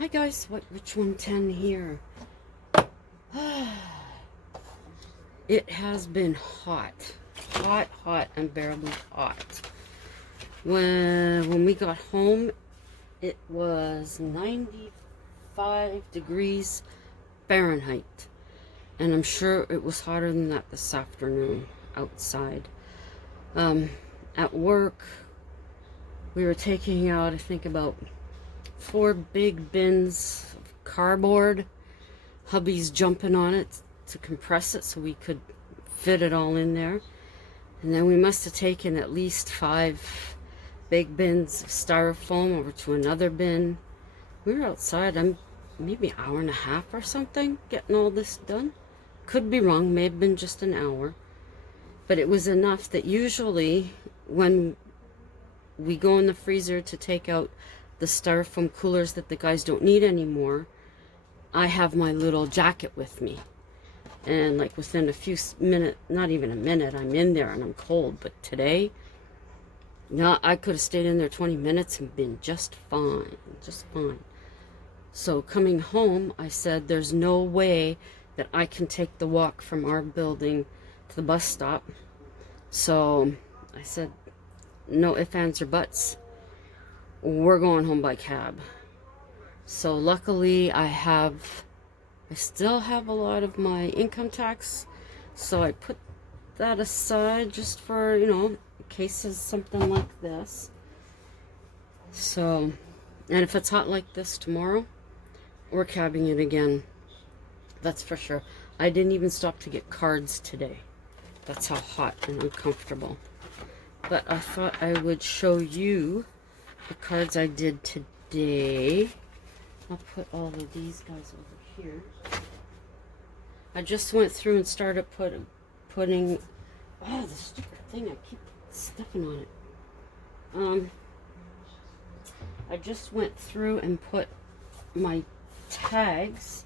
Hi guys, which 110 here? It has been hot, unbearably hot. When we got home, it was 95 degrees Fahrenheit, and I'm sure it was hotter than that this afternoon outside. At work, we were taking out, I think, about 4 big bins of cardboard. Hubby's jumping on it to compress it so we could fit it all in there. And then we must have taken at least 5 big bins of styrofoam over to another bin. We were outside, maybe an hour and a half or something, getting all this done. Could be wrong, may have been just an hour. But it was enough that usually when we go in the freezer to take out the styrofoam coolers that the guys don't need anymore, I have my little jacket with me. And like within a few minutes, not even a minute, I'm in there and I'm cold. But today, no, I could have stayed in there 20 minutes and been just fine, just fine. So coming home, I said, there's no way that I can take the walk from our building to the bus stop. So I said, no ifs, ands, or buts. We're going home by cab. So luckily I still have a lot of my income tax, so I put that aside just for, in case of something like this. So, and if it's hot like this tomorrow, we're cabbing it again. That's for sure. I didn't even stop to get cards today. That's how hot and uncomfortable. But I thought I would show you the cards I did today. I'll put all of these guys over here. I just went through and started putting the stupid thing, I keep stepping on it. I just went through and put my tags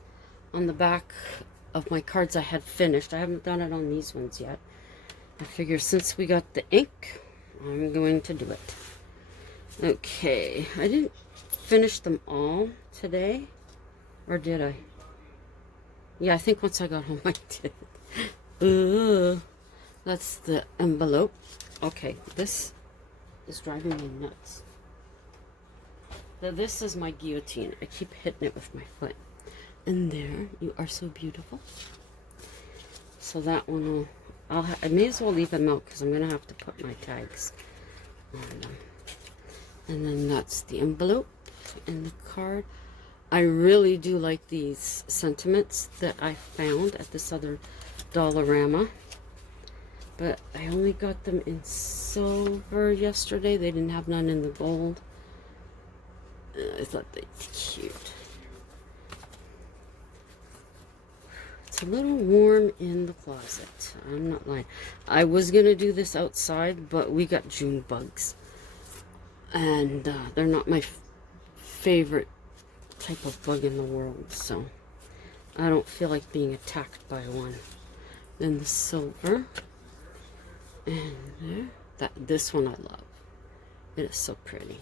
on the back of my cards I had finished. I haven't done it on these ones yet. I figure since we got the ink, I'm going to do it. Okay, I didn't finish them all today, or did I? Yeah, I think once I got home I did. That's the envelope. Okay, this is driving me nuts. Now this is my guillotine. I keep hitting it with my foot. And there, you are so beautiful. So that one will, I may as well leave them out because I'm going to have to put my tags on them. And then that's the envelope and the card. I really do like these sentiments that I found at this other Dollarama. But I only got them in silver yesterday. They didn't have none in the gold. I thought they'd be cute. It's a little warm in the closet. I'm not lying. I was going to do this outside, but we got June bugs. And they're not my favorite type of bug in the world, so I don't feel like being attacked by one. Then the silver. And there. This one I love. It is so pretty.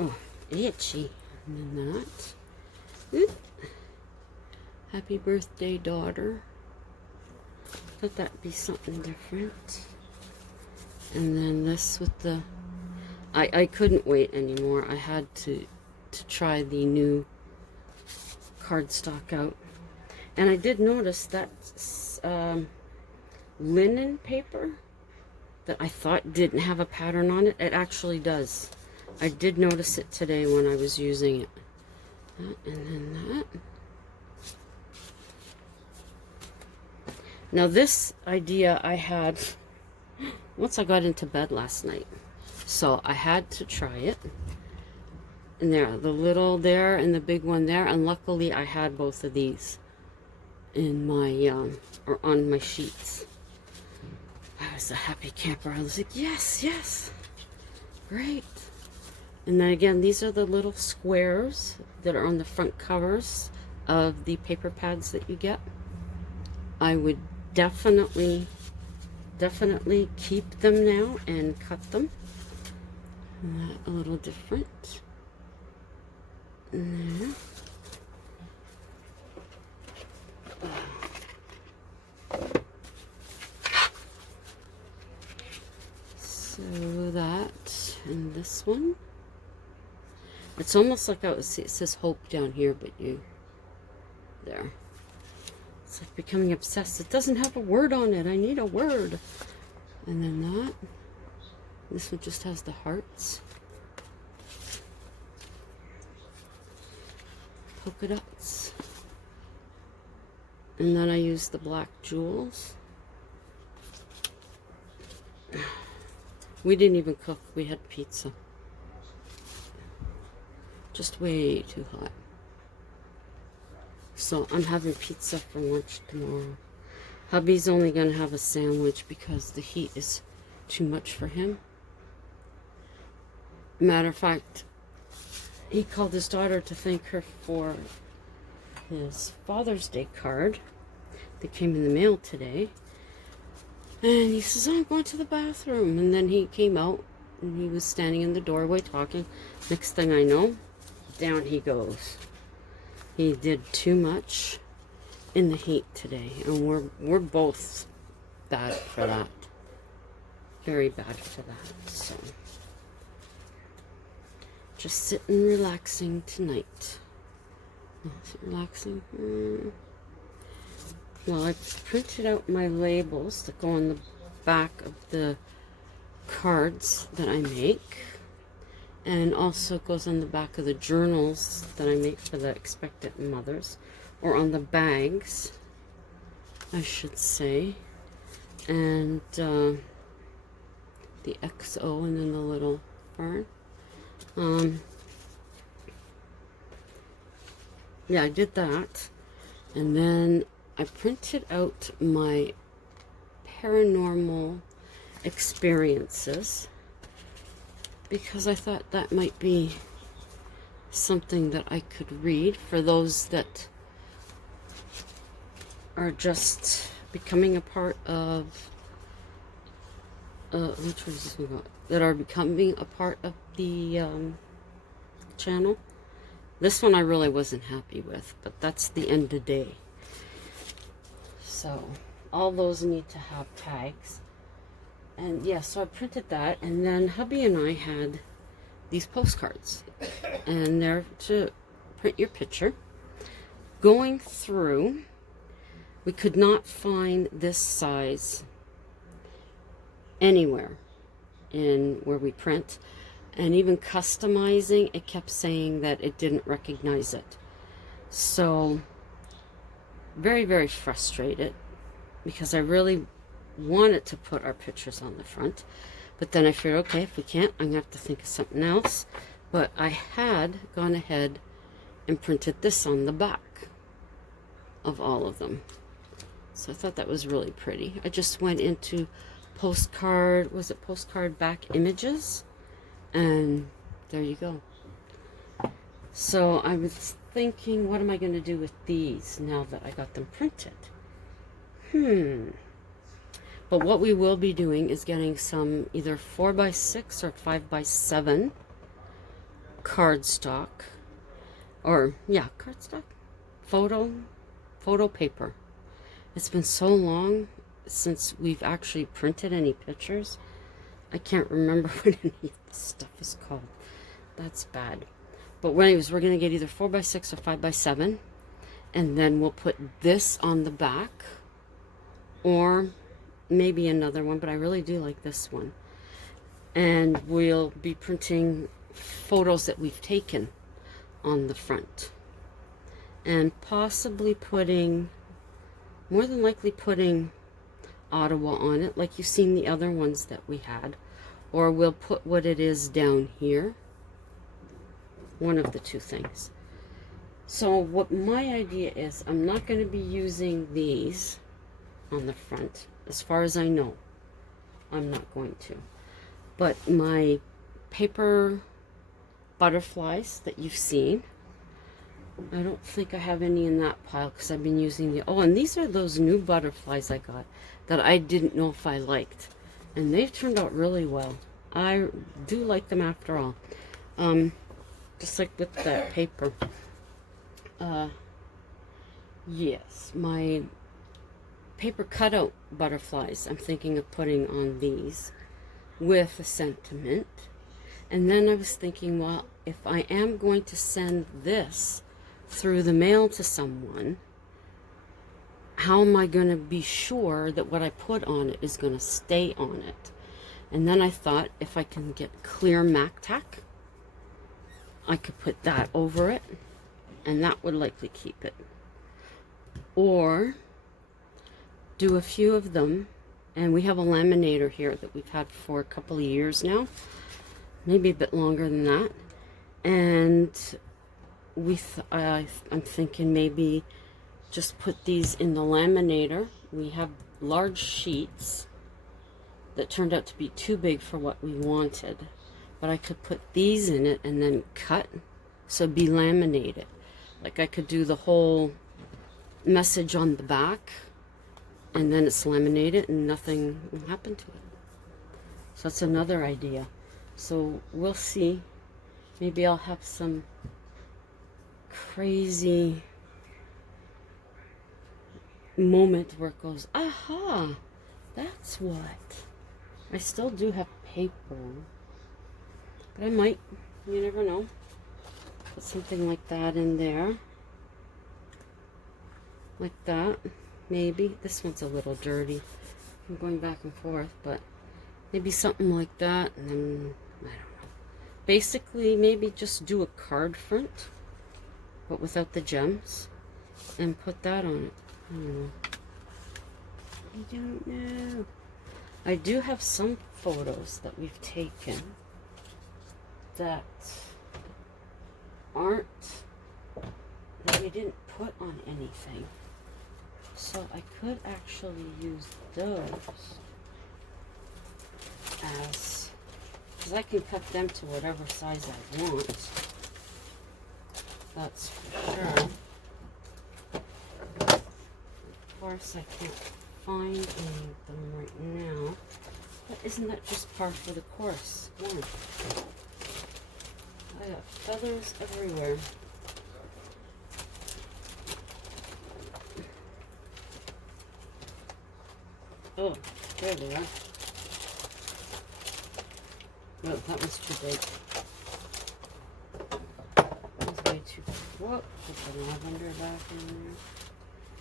Oh, itchy. And then that. Oop. Happy birthday, daughter. Thought that'd be something different. And then this with the... I couldn't wait anymore. I had to try the new cardstock out. And I did notice that linen paper that I thought didn't have a pattern on it. It actually does. I did notice it today when I was using it. That, and then that. Now this idea I had once I got into bed last night. So I had to try it. And there, the little there and the big one there. And luckily I had both of these in my, or on my sheets. I was a happy camper. I was like, yes, yes. Great. And then again, these are the little squares that are on the front covers of the paper pads that you get. I would definitely keep them now and cut them. A little different. there. So that and this one. It's almost like it says hope down here, but there. It's like becoming obsessed. It doesn't have a word on it. I need a word. And then that. This one just has the hearts. Polka dots. And then I use the black jewels. We didn't even cook. We had pizza. Just way too hot. So I'm having pizza for lunch tomorrow. Hubby's only going to have a sandwich because the heat is too much for him. Matter of fact, he called his daughter to thank her for his Father's Day card that came in the mail today. And he says, oh, I'm going to the bathroom. And then he came out and he was standing in the doorway talking. Next thing I know, down he goes. He did too much in the heat today. And we're both bad for that. Very bad for that. So just sitting relaxing tonight. Is it relaxing? Well, I printed out my labels that go on the back of the cards that I make. And also goes on the back of the journals that I make for the expectant mothers. Or on the bags, I should say. And the XO and then the little fern. Yeah, I did that. And then I printed out my paranormal experiences because I thought that might be something that I could read for those that are just becoming a part of which one is this one got? That are becoming a part of the channel. This one I really wasn't happy with, but that's the end of the day. So all those need to have tags. And yeah, so I printed that, and then hubby and I had these postcards, and they're to print your picture. Going through, we could not find this size anywhere in where we print, and even customizing, it kept saying that it didn't recognize it. So very, very frustrated because I really wanted to put our pictures on the front, but then I figured, okay, if we can't, I'm gonna have to think of something else. But I had gone ahead and printed this on the back of all of them, so I thought that was really pretty. I just went into postcard, was it postcard back images, and there you go. So I was thinking, what am I going to do with these now that I got them printed? But what we will be doing is getting some either 4x6 or 5x7 cardstock, or yeah, cardstock, photo paper. It's been so long since we've actually printed any pictures. I can't remember what any of this stuff is called. That's bad. But anyways, we're going to get either 4x6 or 5x7. And then we'll put this on the back. Or maybe another one. But I really do like this one. And we'll be printing photos that we've taken on the front. And possibly putting, more than likely putting Ottawa on it, like you've seen the other ones that we had, or we'll put what it is down here, one of the two things. So what my idea is, I'm not going to be using these on the front, as far as I know. I'm not going to, but my paper butterflies that you've seen, I don't think I have any in that pile because I've been using the, oh, and these are those new butterflies I got that I didn't know if I liked, and they've turned out really well. I do like them after all. just like with that paper. Yes, my paper cutout butterflies I'm thinking of putting on these with a sentiment. And then I was thinking, well, if I am going to send this through the mail to someone, how am I going to be sure that what I put on it is going to stay on it? And then I thought, if I can get clear MAC tack, I could put that over it, and that would likely keep it. Or do a few of them, and we have a laminator here that we've had for a couple of years now, maybe a bit longer than that, and I'm thinking maybe just put these in the laminator. We have large sheets that turned out to be too big for what we wanted, but I could put these in it and then cut, so be laminated. Like I could do the whole message on the back, and then it's laminated and nothing will happen to it. So that's another idea. So we'll see. Maybe I'll have some crazy moment where it goes, aha, that's what. I still do have paper, but I might, you never know, put something like that in there. Like that, maybe. This one's a little dirty. I'm going back and forth, but maybe something like that, and then, I don't know. Basically, maybe just do a card front, but without the gems, and put that on it. I don't know. I don't know. I do have some photos that we've taken that that we didn't put on anything. So I could actually use those as, because I can cut them to whatever size I want. That's for sure. Of course, I can't find any of them right now. But isn't that just par for the course? One. I got feathers everywhere. Oh, there they are. Oh, that was too big. That was way too big. Whoa, put the lavender back in there.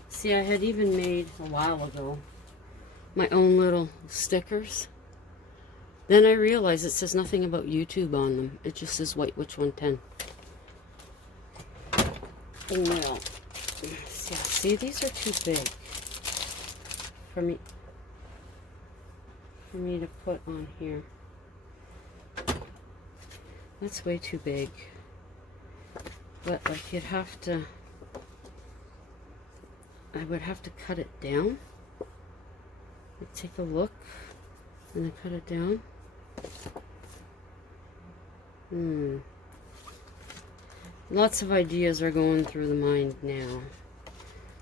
See, I had even made a while ago my own little stickers. Then I realized it says nothing about YouTube on them. It just says White Witch 110. Well, see, these are too big for me to put on here. That's way too big. But like you'd have to, I would have to cut it down. Like, take a look and then cut it down. Lots of ideas are going through the mind now.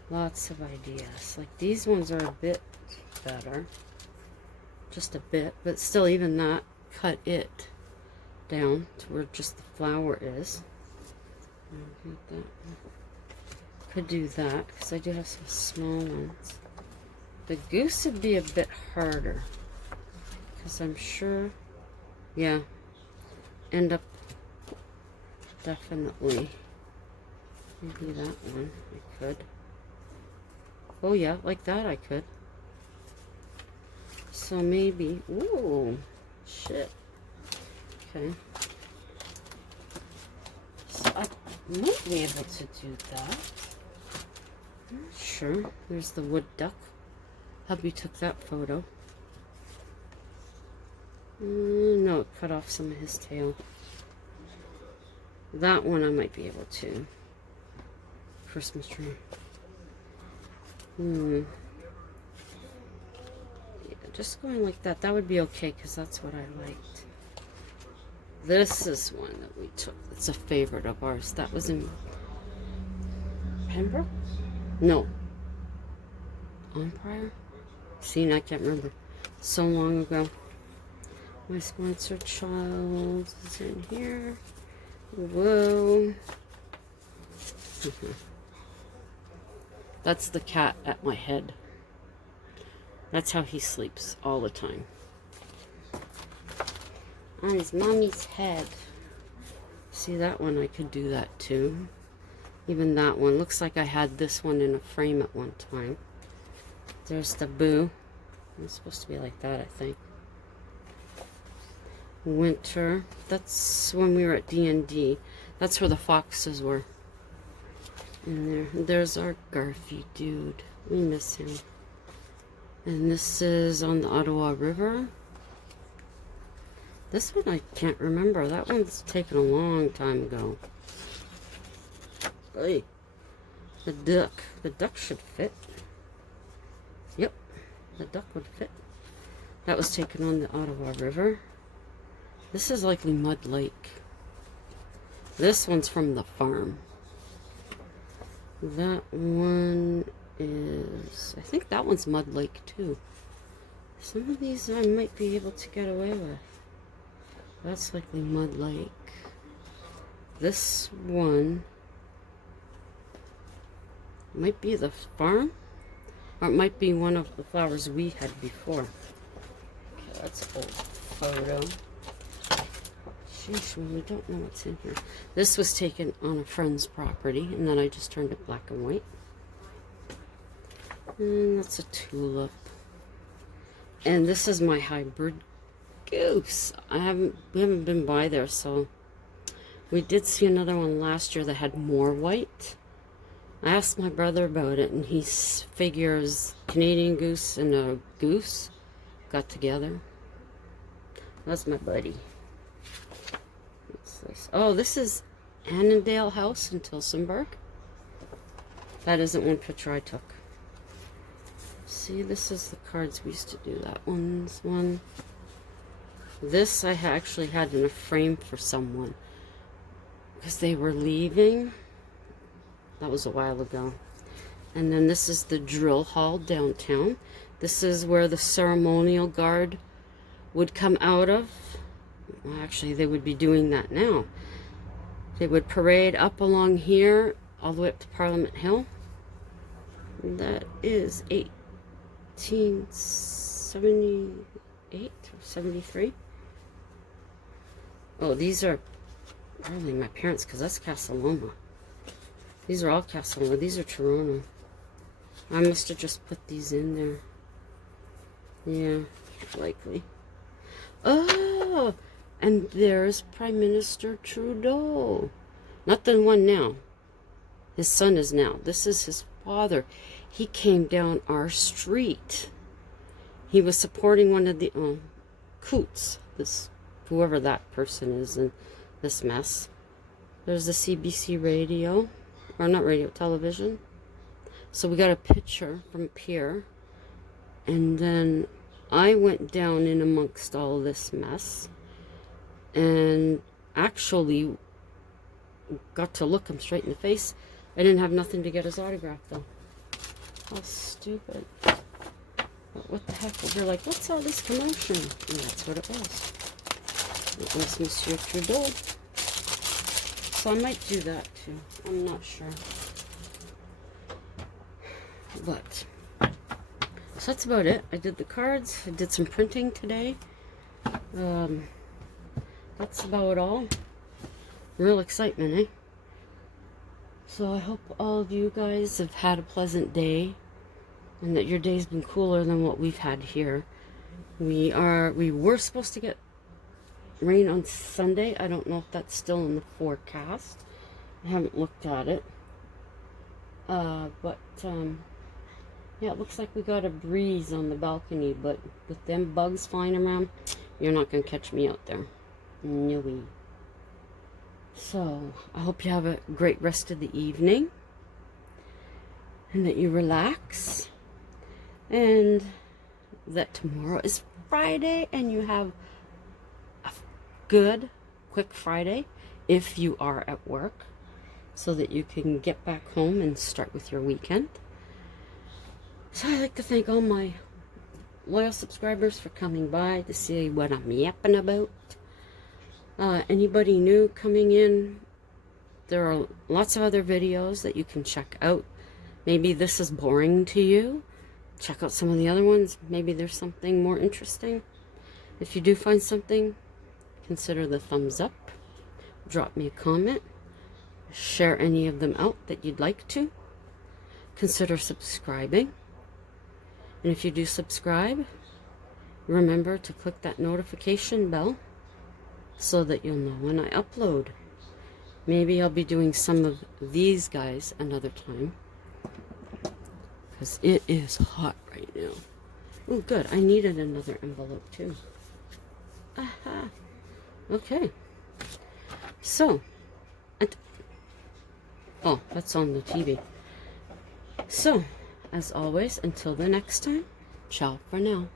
Lots of ideas. Like these ones are a bit better. Just a bit, but still, even that, cut it down to where just the flower is. Could do that, because I do have some small ones. The goose would be a bit harder, because I'm sure, yeah, end up definitely, maybe that one I could. Oh yeah, like that I could. So maybe, ooh, shit. Okay. So I might be able to do that. I'm not sure. There's the wood duck. Hubby took that photo. No, it cut off some of his tail. That one I might be able to. Christmas tree. Yeah, just going like that. That would be okay, because that's what I liked. This is one that we took. It's a favorite of ours. That was in Pembroke? No. On Prior? See, I can't remember. So long ago. My sponsored child is in here. Whoa. That's the cat at my head. That's how he sleeps all the time. On his mommy's head. See, that one I could do that too. Even that one. Looks like I had this one in a frame at one time. There's the Boo. It's supposed to be like that, I think. Winter. That's when we were at D&D. That's where the foxes were. In there. There's our Garfy dude. We miss him. And this is on the Ottawa River. This one I can't remember. That one's taken a long time ago. Hey, the duck. The duck should fit. Yep, the duck would fit. That was taken on the Ottawa River. This is likely Mud Lake. This one's from the farm. That one is... I think that one's Mud Lake too. Some of these I might be able to get away with. That's likely Mud Lake. This one might be the farm, or it might be one of the flowers we had before. Okay, that's an old photo. Sheesh, we don't know what's in here. This was taken on a friend's property, and then I just turned it black and white. And that's a tulip. And this is my hybrid goose. We haven't been by there, so we did see another one last year that had more white. I asked my brother about it, and he figures Canadian goose and a goose got together. That's my buddy. What's this? Oh, this is Annandale House in Tillsonburg. That isn't one picture I took. See, this is the cards we used to do. That one's one. This I actually had in a frame for someone because they were leaving. That was a while ago. And then this is the drill hall downtown. This is where the ceremonial guard would come out of. Well, actually, they would be doing that now. They would parade up along here all the way up to Parliament Hill. And that is 1878 or 73. Oh, these are probably my parents because that's Casa Loma. These are all Casa Loma. These are Toronto. I must have just put these in there. Yeah, likely. Oh, and there's Prime Minister Trudeau. Not the one now. His son is now. This is his father. He came down our street. He was supporting one of the Coots. This, whoever that person is in this mess. There's the CBC radio. Or not radio, television. So we got a picture from up here. And then I went down in amongst all this mess. And actually got to look him straight in the face. I didn't have nothing to get his autograph though. How stupid. But what the heck? They're like, what's all this commotion? And that's what it was. It was Monsieur Trudeau. So I might do that too. I'm not sure. But, so that's about it. I did the cards. I did some printing today. That's about all. Real excitement, eh? So I hope all of you guys have had a pleasant day. And that your day's been cooler than what we've had here. We were supposed to get rain on Sunday. I don't know if that's still in the forecast. I haven't looked at it. Yeah, it looks like we got a breeze on the balcony, but with them bugs flying around, you're not going to catch me out there. No way. So, I hope you have a great rest of the evening. And that you relax. And that tomorrow is Friday and you have a good, quick Friday if you are at work, so that you can get back home and start with your weekend. So I'd like to thank all my loyal subscribers for coming by to see what I'm yapping about. Anybody new coming in, there are lots of other videos that you can check out. Maybe this is boring to you. Check out some of the other ones. Maybe there's something more interesting. If you do find something, consider the thumbs up. Drop me a comment. Share any of them out that you'd like to. Consider subscribing. And if you do subscribe, remember to click that notification bell so that you'll know when I upload. Maybe I'll be doing some of these guys another time, because it is hot right now. Oh, good. I needed another envelope too. Aha. Okay. So, oh, that's on the TV. So, as always, until the next time, ciao for now.